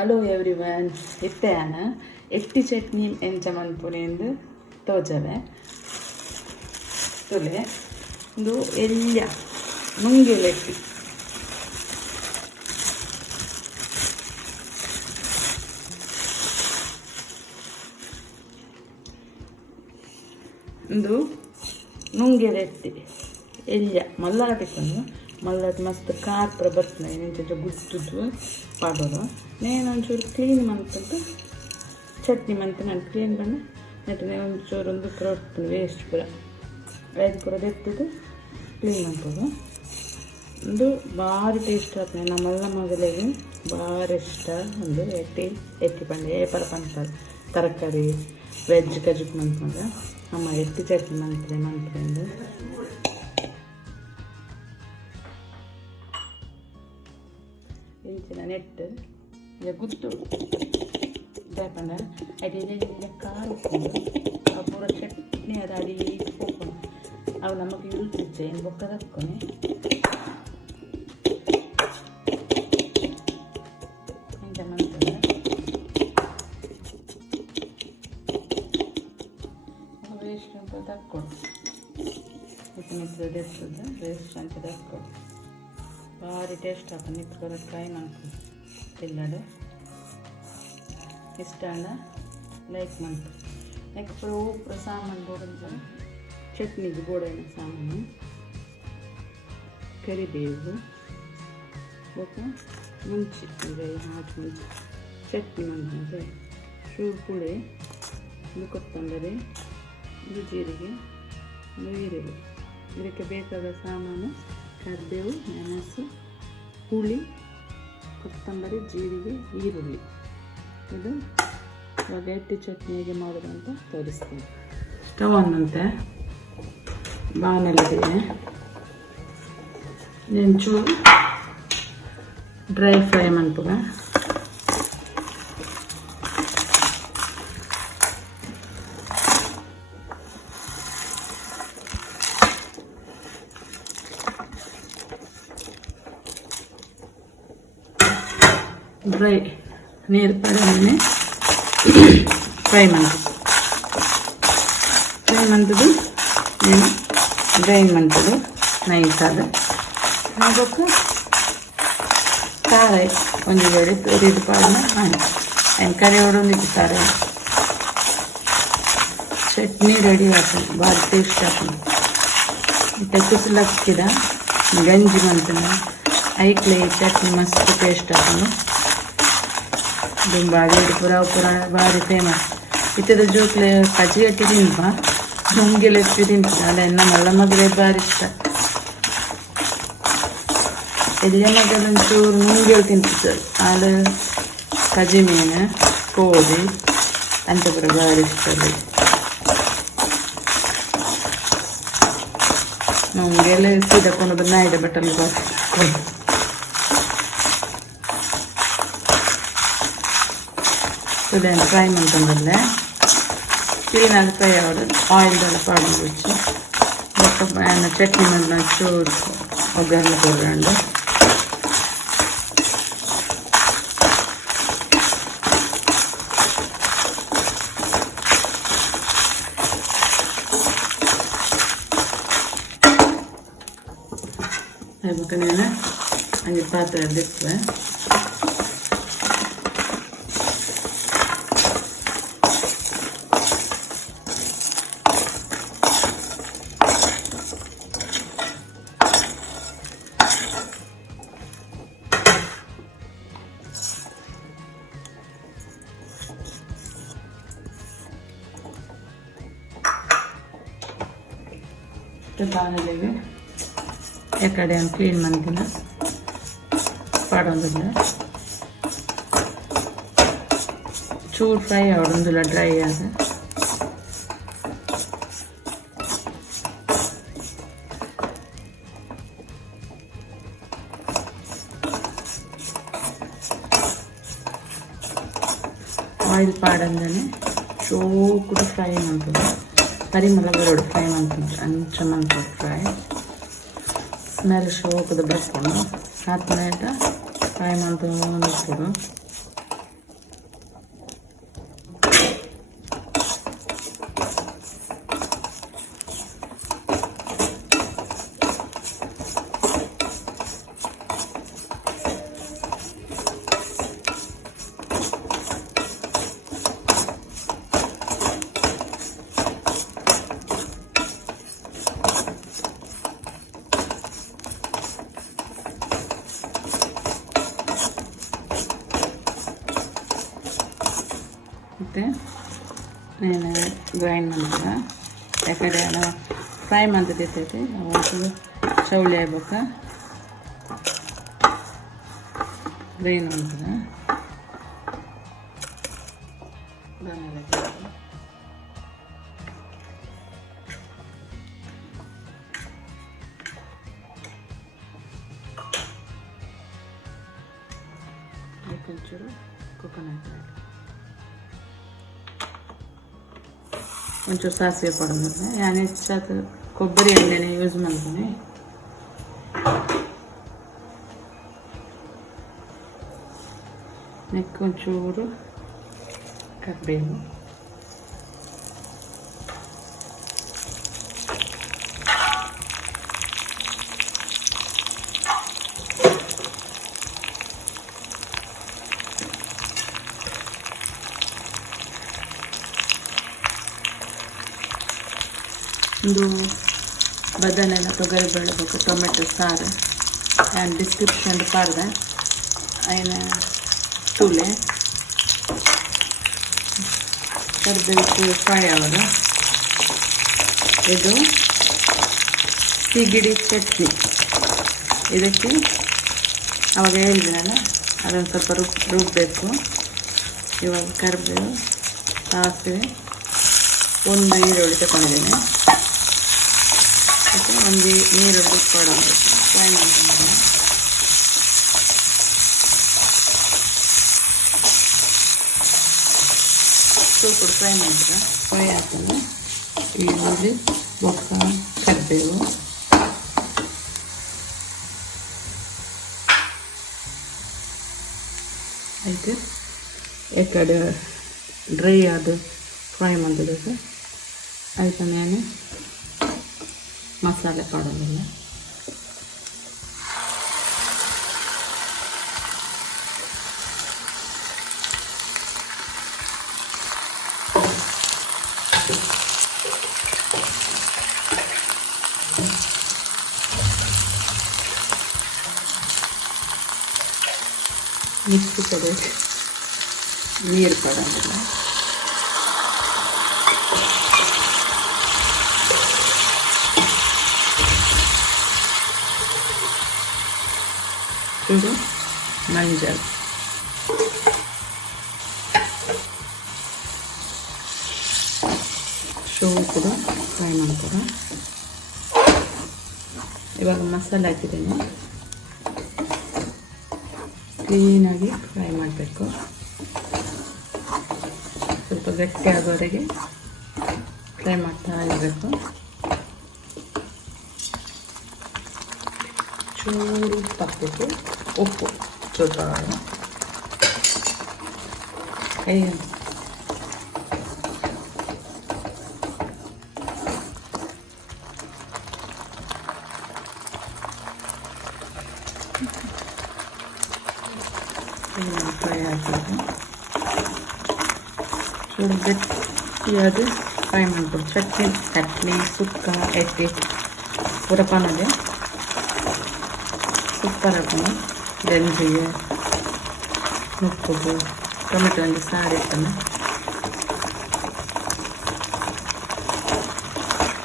Hello everyone, ಇತ್ತೆಯಾನ ಎಟ್ಟಿ chutney ಎಂಚ ಮನ್ಪುನೆಂದು ತೋಜವೆ ತುಲೆ ಒಂದು ಎಲ್ಯ ನುಂಗೆಲೆಟ್ಟಿ ಒಂದು ನುಂಗೆಲೆಟ್ಟಿ ಎಲ್ಯ ಮಲ್ಲಾಗ ತಿಕ್ಕೊಂಡು ಮಲ್ಲದ ಮಸ್ತ್ ಕಾರ್ಪುರ ಬರ್ತದೆ ನೆಂಚ ಗುಟ್ಟುದು ಪಾಡೋದು ನೇನು ಒಂಚೂರು ಕ್ಲೀನ್ ಮಂತಂತ ಚಟ್ನಿ ಮಂತ ನಾನು ಕ್ಲೀನ್ ಬಣ್ಣ ನೆಟ್ಟನೆ ಒಂಚೂರು ಒಂದು ಪುರ ವೇಸ್ಟ್ ಪುರ ಐದು ಪುರ ಎತ್ತದು ಕ್ಲೀನ್ ಮಾಡ್ಬೋದು ಒಂದು ಭಾರಿ ಟೇಸ್ಟ್ ಆಗ್ತದೆ ನಮ್ಮೆಲ್ಲ ಮಗಳಿಗೆ ಭಾರಿ ಇಷ್ಟ ಒಂದು ಎತ್ತಿ ಪಂಡೆ ಏಪರ ಪಂತಾರೆ ತರಕಾರಿ ವೆಜ್ ಕಜಕ್ ಮಂತ್ಕೊಂಡ್ರೆ ಅಮ್ಮ ಎತ್ತಿ ಚಟ್ನಿ ಮಂತ್ರೆ ಇಂಚಿನ ನೆಟ್ಟು ಈಗ ಗುತ್ತು ಇದಾಪಂಡ ಅಡಿಯಲ್ಲಿ ಖಾರ ಉಪ್ಪುಂಡು ಆ ಪೂರ ಚಟ್ನಿ ಅದು ಅಡಿ ಹೋಗ್ಕೊಂಡು ಅವು ನಮಗೆ ಇಳುತ್ತಿಚ್ಚೆ ಏನು ಬೊಕ್ಕದ ಹಾಕ್ಕೊನೆ ಇಂಚ ಮಂತಂದ್ರೆ ವೇಸ್ಟ್ ಅಂತ ಹಾಕ್ಕೊಡು ಮಿತ್ರದ್ದು ಎತ್ತದ ವೇಸ್ಟ್ ಅಂತ ಹಾಕ್ಕೊಡು ಭಾರಿ ಟೇಸ್ಟ್ ಆಗ್ತದೆ ನಿತ್ಕೊಳ ಟ್ರೈ ಮಾಡ್ಕೊಂಡು ಎಲ್ಲರೂ ಇಷ್ಟ ಅಲ್ಲ ಲೈಕ್ ಮಾಡ್ತಾರೆ ಯಾಕೆ ಉಪ್ಪು ಸಾಮಾನು ಬೋಡಂತ ಚಟ್ನಿಗೆ ಬೋಡನ ಸಾಮಾನು ಕರಿಬೇವು ಮತ್ತು ಮುಂಚೆ ಅಂದರೆ ಹಾಕಿ ಮುಂಚೆ ಚಟ್ನಿ ಮಾಡ್ತಾರೆ ಶೂರು ಪುಳಿ ಒಂದು ಕೊತ್ತಂಬರಿ ಒಂದು ಜೀರಿಗೆ ಒಂದು ಈರುಳ್ಳಿ ಇದಕ್ಕೆ ಬೇಕಾದ ಸಾಮಾನು ಕರಿಬೇವು ಮೆಣಸು ಹುಳಿ ಕೊತ್ತಂಬರಿ ಜೀರಿಗೆ ಈರುಳ್ಳಿ ಇದು ಇವಾಗ ಎಟ್ಟಿ ಚಟ್ನಿ ಹೇಗೆ ಮಾಡೋದು ಅಂತ ತೋರಿಸ್ತೀನಿ. ಸ್ಟವ್ ಅನ್ನಂತೆ ಬಾಣಲಿಗೆ ಒಂಚೂರು ಡ್ರೈ ಫ್ರೈ ಮಾಡ್ತದೆ ಡ್ರೈ ನೀರು ಪಡನೆ ಫ್ರೈ ಮಾಡ್ತದೆ ನೀನು ಗ್ರೈಂಡ್ ಮಾಡ್ತದೆ ನೈಸಾದ ಅದಕ್ಕೆ ಖಾರ ಒಂದು ಬೇರೆ ತೊರಿದು ಪಾಡನ ಮಾಡಿ ಏನು ಕರಿ ಹೊಡೊಂದಿದ್ದು ಖಾರ ಚಟ್ನಿ ರೆಡಿ ಆಗ್ತದೆ ಭಾರಿ ಟೇಸ್ಟ್ ಆಗ್ತದೆ ಮತ್ತು ಕುಸಲಕ್ಕಿದ ಗಂಜಿ ಮಾಡ್ತಾನೆ ಐಕ್ಲೆ ಚಟ್ನಿ ಮಸ್ತ್ ಟೇಸ್ಟ್ ಆಗ್ತದೆ ದುಂಬಾಗಿ ಪುರ ಭಾರಿ ಫೇಮಸ್ ಇತ್ತದ ಜೋಕ್ಲೆ ಕಜ್ಜಿ ಅಟ್ಟಿ ತಿನ್ಪ ನುಂಗೆಲ್ಲ ಎತ್ತಿ ತಿಂತೀನಿ ಅಲ್ಲ ನಮ್ಮೆಲ್ಲ ಮಗಳೇ ಭಾರಿ ಇಷ್ಟ ಎಲ್ಲ ಮಗಳು ಒಂಚೂರು ನುಂಗೆಲ್ ತಿಂತಿದ್ದಾರೆ ಹಾಲು ಕಜ್ಜಿ ಮೀನು ಕೋಳಿ ಅಂತ ಪುರ ಭಾರಿ ಇಷ್ಟ ನುಂಗೆಲ್ಲ ಸೀದಕೊಂಡು ಬಂದ ಬಟ್ಟಲು ಇದನ್ನು ಫ್ರೈ ಮಾಡ್ಕೊಂಡ್ರೆ ಕ್ಲೀನಾಗಿ ಫ್ರೈ ಆಗೋದು ಆಯಿಲ್ದೆಲ್ಲ ಪಾಡು ಬಿಚ್ಚಿ ಮತ್ತು ಚಟ್ನಿ ಮಣ್ಣು ಚೂರು ಒಗ್ಗರಣೆ ಕೊಡ್ಕೊಂಡು ಅದಕ್ಕೆ ನಾನು ಹಂಗೆ ಪಾತ್ರೆ ಬಿಟ್ಟರೆ ಬಾಣಲೆಗೆ ಎಕಡೆ ಕ್ಲೀನ್ ಮಾಡ್ತೀನಿ ಪಾಡೊಂದಿಲ್ಲ ಚೂರು ಫ್ರೈ ಆಡೊಂದಿಲ್ಲ ಡ್ರೈ ಆದ ಆಯಿಲ್ ಪಾಡಂದನೆ ಚೋಕುಡು ಫ್ರೈ ಮಾಡ್ತದೆ ಪರಿಮಳ ಬರೋಡು ಫ್ರೈ ಮಾಡ್ತೀನಿ ಅಂಚ ಮಾಡ್ತಾರೆ ಫ್ರೈ ಸ್ಮೆಲ್ ಶೋಕದ ಬರ್ಕೊಂಡು ಆದ್ಮೇಲೆ ಫ್ರೈ ಮಾಡ್ಕೊಂಡು ಮತ್ತು నేను ಗ್ರೈಂಡ್ ಮಾಡ್ತಾರೆ ಯಾಕಡೆ ಎಲ್ಲ ಫ್ರೈ ಮಾಡ್ತಿರ್ತೈತಿ ಅವತ್ತು ಚೌಳಿ ಆಗ್ಬೇಕು ಗ್ರೈಂಡ್ ಮಾಡ್ತಾರೆ కొంచెం కోకోనట్ కొంచెం ಸಾಸಿವೆ ಪಡೋದು ನಾನು ಹೆಚ್ಚಾದ ಕೊಬ್ಬರಿ ಎಣ್ಣೆನೇ ಯೂಸ್ ಮಾಡ್ತೀನಿ ನೆಕ್ಸ್ಟ್ ಒಂಚೂರು ಕರಿಬೇವು ಒಂದು ಬದನೆ ತೊಗರಿ ಬೇಳೆ ಟೊಮೆಟೊ ಸಾರು ನಾನು ಡಿಸ್ಕ್ರಿಪ್ಷನ್ ಪಾರ್ದೆ ఆయన ತುಲೆ ಕರಿಬೇವು ಫ್ರೈ ಆಗೋದು ಇದು ಸಿಗಡಿ ಚಟ್ನಿ ಇದಕ್ಕೆ ಅವಾಗ ಹೇಳಿದ್ದೀನಲ್ಲ ಅದೊಂದು ಸ್ವಲ್ಪ ರುಬ್ಬಬೇಕು ಇವಾಗ ಕರಿಬೇವು ಸಾಸಿವೆ ಒಂದು ಈರುಳ್ಳಿ ತಗೊಂಡಿದ್ದೀನಿ ಮತ್ತು ಒಂದು ನೀರುಳ್ಳಿ ಕೊಡೋದು ಫ್ರೈ ಮಾಡ್ತೀನಿ ಸೂಪರ್ ಫ್ರೈ ಮಾಡಿದ್ರೆ ಫ್ರೈ ಆಗ್ತದೆ ಈರುಳ್ಳಿ ಬೊಕ್ಕ ಕರಿಬೇವು ಆಯಿತು ಈ ಕಡೆ ಡ್ರೈ ಅದು ಫ್ರೈ ಮಾಡಿದ್ರೆ ಆಯಿತು ನಾನು ಮಸಾಲೆ ಪಡೋದಿಲ್ಲ ಮಿಕ್ಸಿ ಕಡೆ ನೀರು ಪಡೋದಿಲ್ಲ ಇದು ಮಂಜಲ್ ಶೋವು ಕೂಡ ಫ್ರೈ ಮಾಡ್ತಾರೆ ಇವಾಗ ಮಸಾಲೆ ಹಾಕಿದ್ದೀನಿ ಕ್ಲೀನಾಗಿ ಫ್ರೈ ಮಾಡಬೇಕು ಸ್ವಲ್ಪ ಗಟ್ಟಿ ಆಗೋವರೆಗೆ ಫ್ರೈ ಮಾಡ್ತಾ ಇರಬೇಕು ಚೂರು ತಪ್ಪಬೇಕು ಉಪ್ಪು ಸ್ವಲ್ಪ ಕೈ ಫ್ರೈ ಆಗ್ತದೆ ಚೂರು ಗಟ್ಟಿಯಾಗಿ ಫ್ರೈ ಮಾಡ್ಬೋದು ಚಟ್ನಿ ಸುಕ್ಕ ಎಟ್ಟಿ ಪೂರ ಪಾನದೆ ಸೂಪರ್ ಹಾಕೋಣ ಗಂಜಿಗೆ ಉಪ್ಪು ಟೊಮೆಟೊ ಒಂದು ಸಾರು ಇರ್ತಾನೆ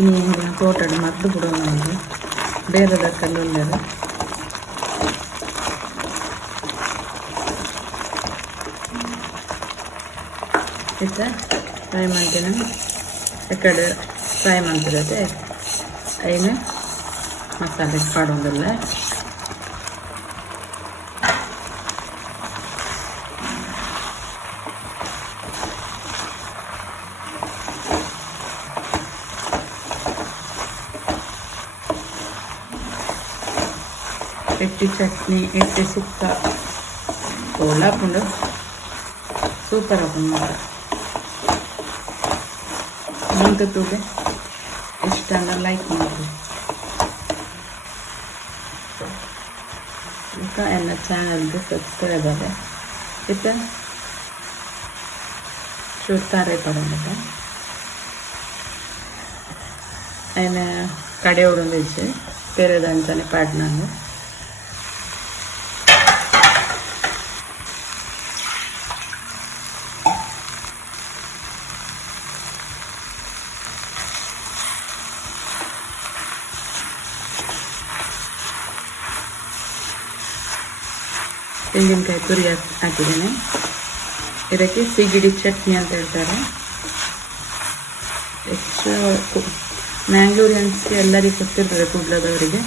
ಇನ್ನು ತೋಟದ ಮದ್ದು ಬಿಡೋಣ ಒಂದು ಬೇರೆದ ಕಲ್ಲುಳ್ಳದ ಇತ್ತ ಫ್ರೈ ಮಾಡ್ತೀನಿ ಈ ಕಡೆ ಫ್ರೈ ಮಾಡ್ತಿರತ್ತೆ అయిన ಮಸಾಲೆ ಪಡೋದಿಲ್ಲ ಎಟ್ಟಿ ಚಟ್ನಿ ಎಟ್ಟಿ ಸುಕ್ಕ ಒಳ್ಳೆ ಹಾಕೊಂಡು ಸೂಪರ್ ಹಾಕೊಂಡು ಮುಂದೆ ತೂಗೆ ಇಷ್ಟ ಅಂದ್ರೆ ಲೈಕ್ ಮಾಡಿ ఇంకా ಎಲ್ಲ ಚಾನಲ್ಗೆ ಸಬ್ಸ್ಕ್ರೈಬ್ ಆಗಿದೆ ಇತ್ತು చూస్తారే పడండి ఆయన కడేవడం తెచ్చి పెరగదంచని పడినాను ತೆಂಗಿನಕಾಯಿ ತುರಿ ಹಾಕಿದ್ದೇನೆ. ಇದಕ್ಕೆ ಸಿಗಿಡಿ ಚಟ್ನಿ ಅಂತ ಹೇಳ್ತಾರೆ. ಹೆಚ್ಚು ಮ್ಯಾಂಗ್ಳೂರಿಯನ್ಸ್ಗೆ ಎಲ್ಲರಿಗೂ ಗೊತ್ತಿರ್ತದೆ, ಕುಡ್ಲದವರಿಗೆ.